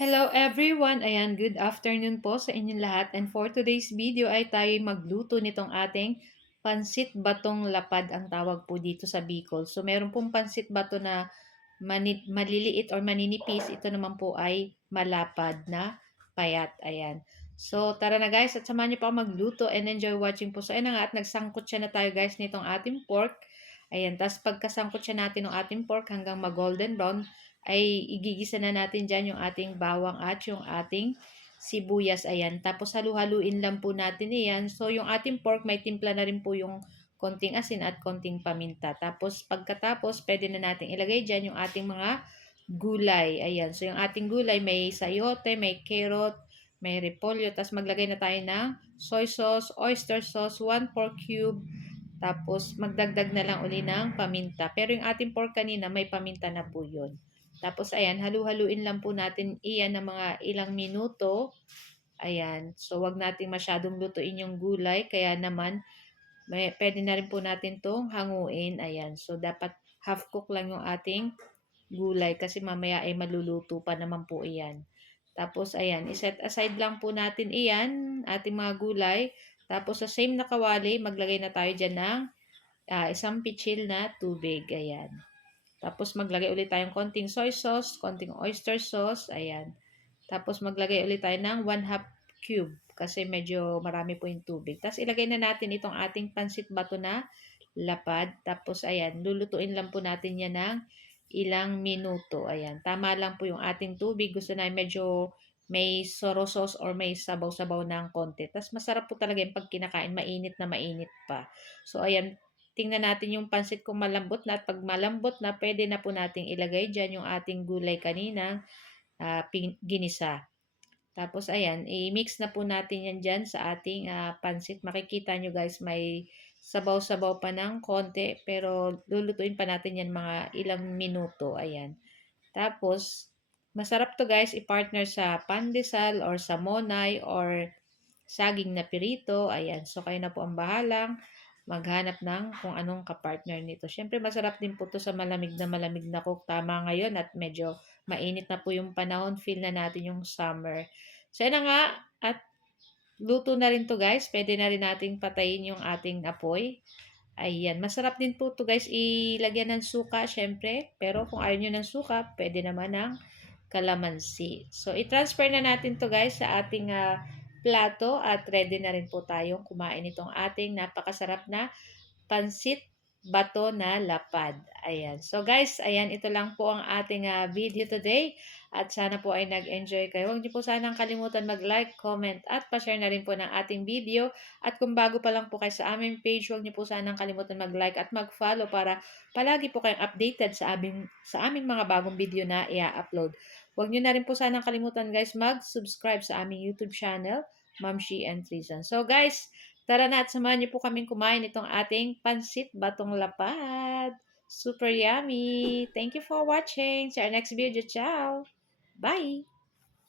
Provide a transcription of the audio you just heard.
Hello everyone! Ayan, good afternoon po sa inyong lahat. And for today's video ay tayo magluto nitong ating pansit batong lapad ang tawag po dito sa Bicol. So meron pong pansit bato na maliliit or maninipis. Ito naman po ay malapad na payat. Ayan. So tara na guys at samahan niyo pa ako magluto and enjoy watching po. So ayan na nga at nagsangkot siya na tayo guys nitong ating pork. Ayan, tapos pagkasangkot siya natin ng ating pork hanggang mag-golden brown, ay igigisa na natin dyan yung ating bawang at yung ating sibuyas. Ayan. Tapos halu-haluin lang po natin yan. So yung ating pork may timpla na rin po yung konting asin at konting paminta. Tapos pagkatapos pwede na natin ilagay dyan yung ating mga gulay. Ayan. So yung ating gulay may sayote, may carrot, may repolyo. Tapos maglagay na tayo ng soy sauce, oyster sauce, 1 pork cube. Tapos magdagdag na lang uli ng paminta. Pero yung ating pork kanina may paminta na po yun. Tapos ayan, halu-haluin lang po natin iyan ng mga ilang minuto. Ayan, so wag natin masyadong lutuin yung gulay. Kaya naman, pwede na rin po natin itong hanguin. Ayan, so dapat half cook lang yung ating gulay kasi mamaya ay maluluto pa naman po iyan. Tapos ayan, iset aside lang po natin iyan, ating mga gulay. Tapos sa same na kawali, maglagay na tayo dyan ng isang pitsil na tubig. Ayan. Tapos maglagay ulit tayong konting soy sauce, konting oyster sauce, ayan. Tapos maglagay ulit tayo ng 1/2 cube kasi medyo marami po yung tubig. Tapos ilagay na natin itong ating pansit bato na lapad. Tapos ayan, lulutuin lang po natin yan ng ilang minuto. Ayan, tama lang po yung ating tubig. Gusto na medyo may soro sauce or may sabaw-sabaw ng konti. Tapos masarap po talaga yung pag kinakain, mainit na mainit pa. So ayan, tingnan natin yung pansit kung malambot na at pag malambot na, pwede na po nating ilagay dyan yung ating gulay kanina, ginisa. Tapos ayan, i-mix na po natin yan dyan sa ating pansit. Makikita nyo guys, may sabaw-sabaw pa ng konti, pero lulutuin pa natin yan mga ilang minuto. Ayan. Tapos, masarap to guys, i-partner sa pandesal or sa monay or saging na pirito. Ayan, so kayo na po ang bahalang maghanap ng kung anong kapartner nito. Siyempre, masarap din po to sa malamig na cook. Tama ngayon at medyo mainit na po yung panahon. Feel na natin yung summer. So, yan na nga. At luto na rin to guys. Pwede na rin nating patayin yung ating apoy. Ayan. Masarap din po to guys. Ilagyan ng suka, syempre. Pero kung ayaw nyo ng suka, pwede naman ng kalamansi. So, i-transfer na natin to guys sa ating plato at ready na rin po tayong kumain itong ating napakasarap na pansit bato na lapad. Ayan. So guys, ayan, ito lang po ang ating video today. At sana po ay nag-enjoy kayo. Huwag niyo po sanang kalimutan mag-like, comment, at pa-share na rin po ng ating video. At kung bago pa lang po kayo sa aming page, huwag niyo po sanang kalimutan mag-like at mag-follow para palagi po kayong updated sa aming mga bagong video na i-upload. Huwag niyo na rin po sanang kalimutan guys mag-subscribe sa aming YouTube channel, Ma'am She and Treason. So guys, tara na at samahan niyo po kaming kumain itong ating pansit batong lapad. Super yummy! Thank you for watching. See our next video. Ciao! Bye!